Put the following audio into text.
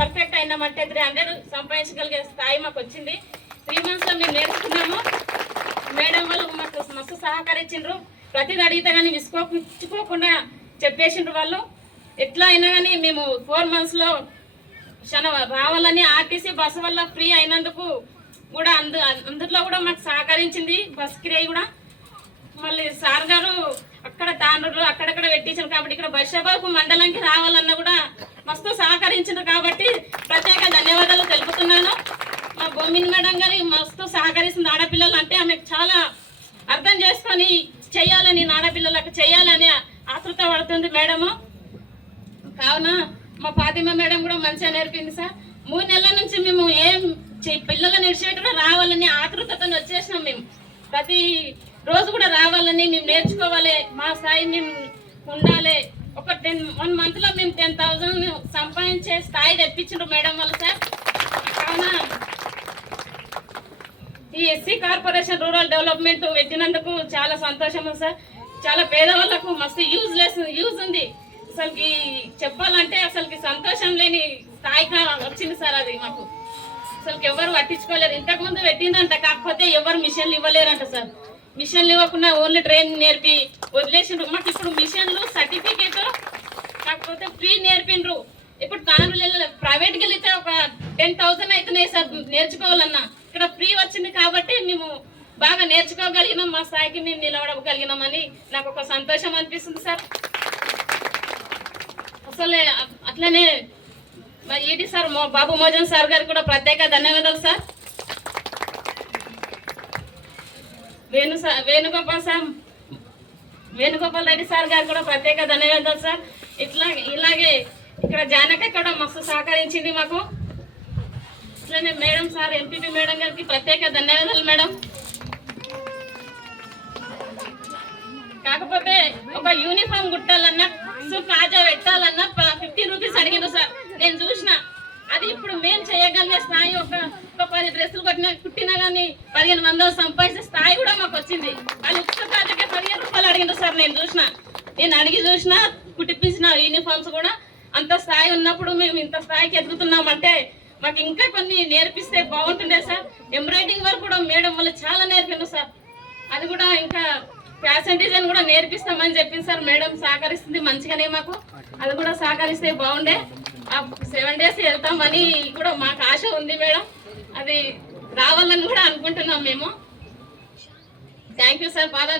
Perfect అయినామంటే 300 సంపాదించగలిగే స్థాయి మాకు వచ్చింది. 3 monthsలో మేము నేర్చుకున్నాము. మేడం వాళ్ళు మాకు మస్తు సహకరించిండ్రు. ప్రతిదీ అడిగితే కానీ విసుకోకుండా చెప్పేసిండ్రు వాళ్ళు. ఎట్లా అయినా కానీ మేము 4 monthsలో రావాలని ఆర్టీసీ బస్సు వల్ల ఫ్రీ అయినందుకు కూడా అందులో కూడా మాకు సహకరించింది బస్ కిరాయి కూడా. మళ్ళీ సార్ గారు అక్కడ తాండ్రులు అక్కడక్కడ పెట్టించారు కాబట్టి ఇక్కడ బైషాబాద్ మండలానికి రావాలన్నా కూడా మస్తు సహకరించారు కాబట్టి ప్రత్యేక ధన్యవాదాలు తెలుపుతున్నాను. మా బొమ్మిని మేడం గారి మస్తు సహకరిస్తుంది. ఆడపిల్లలు అంటే ఆమెకు చాలా అర్థం చేసుకొని చెయ్యాలని, ఆడపిల్లలకు చెయ్యాలని ఆతృత పడుతుంది మేడము. కావున మా ఫాతిమా మేడం కూడా మంచిగా నేర్పింది సార్. 3 నెలల నుంచి మేము ఏం పిల్లలు నేర్చేటప్పుడు రావాలని ఆతృతతో వచ్చేసినాం. మేము ప్రతి రోజు కూడా రావాలని, మేము నేర్చుకోవాలి, మా స్థాయి మేము ఉండాలి. ఒక 1 monthలో మేము 10,000 సంపాదించే స్థాయి తెప్పించారు మేడం వాళ్ళు సార్. కావున ఈ ఎస్సీ కార్పొరేషన్ రూరల్ డెవలప్మెంట్ పెట్టినందుకు చాలా సంతోషము సార్. చాలా పేదవాళ్ళకు మస్తు యూజ్ ఉంది. అసలుకి చెప్పాలంటే అసలుకి సంతోషం లేని స్థాయిగా వచ్చింది సార్. అది మాకు అసలుకి ఎవరు పట్టించుకోలేరు. ఇంతకుముందు పెట్టిందంట, కాకపోతే ఎవరు మిషన్లు ఇవ్వలేరంట సార్. మిషన్లు ఇవ్వకుండా ఓన్లీ ట్రైనింగ్ నేర్పి వదిలేసిండ్రు. మాకు ఇప్పుడు మిషన్లు సర్టిఫికేట్ కాకపోతే ఫ్రీ నేర్పిండ్రు. ఇప్పుడు ప్రైవేట్కి వెళ్తే ఒక 10,000 అవుతున్నాయి సార్ నేర్చుకోవాలన్నా. ఇక్కడ ఫ్రీ వచ్చింది కాబట్టి మేము బాగా నేర్చుకోగలిగినాం, మా స్థాయికి మేము నిలబడగలిగినామని నాకు ఒక సంతోషం అనిపిస్తుంది సార్. అసలే అట్లనే ఈడీ సార్ బాబు మోజన్ సార్ గారికి కూడా ప్రత్యేక ధన్యవాదాలు సార్. వేణుగోపాల్ రెడ్డి సార్ గారికి కూడా ప్రత్యేక ధన్యవాదాలు సార్. ఇలాగే ఇక్కడ జానక కూడా మస్తు సహకరించింది మాకు. ఇట్లనే మేడం సార్ ఎంపీపీ మేడం గారికి ప్రత్యేక ధన్యవాదాలు మేడం. కాకపోతే ఒక యూనిఫామ్ కుట్టాలన్నా, ప్లాజా పెట్టాలన్నా 50 రూపీస్ అడిగిండ్రు సార్. నేను చూసిన అది ఇప్పుడు మేము చేయగలిగే స్థాయి. ఒక 10 డ్రెస్సులు కుట్టినా కానీ 1500 సంపాదించే స్థాయి కూడా మాకు వచ్చింది. వాళ్ళు ఉచిత ప్లాజాకే 15 రూపాయలు అడిగిండ్రు సార్. నేను అడిగి చూసిన కుట్టిపించిన యూనిఫామ్స్ కూడా అంత స్థాయి ఉన్నప్పుడు మేము ఇంత స్థాయికి ఎదుగుతున్నామంటే మాకు ఇంకా కొన్ని నేర్పిస్తే బాగుంటుండే సార్. ఎంబ్రాయిడింగ్ వర్క్ కూడా మేడం వాళ్ళు చాలా నేర్పిండ్రు సార్. అది కూడా ఇంకా ఫ్యాషన్ డిజైన్ కూడా నేర్పిస్తామని చెప్పింది సార్. మేడం సహకరిస్తుంది మంచిగానే మాకు. అది కూడా సహకరిస్తే బాగుండే. 7 days వెళ్తామని కూడా మాకు ఆశ ఉంది మేడం. అది రావాలని కూడా అనుకుంటున్నాం మేము. Thank you sir. బాగా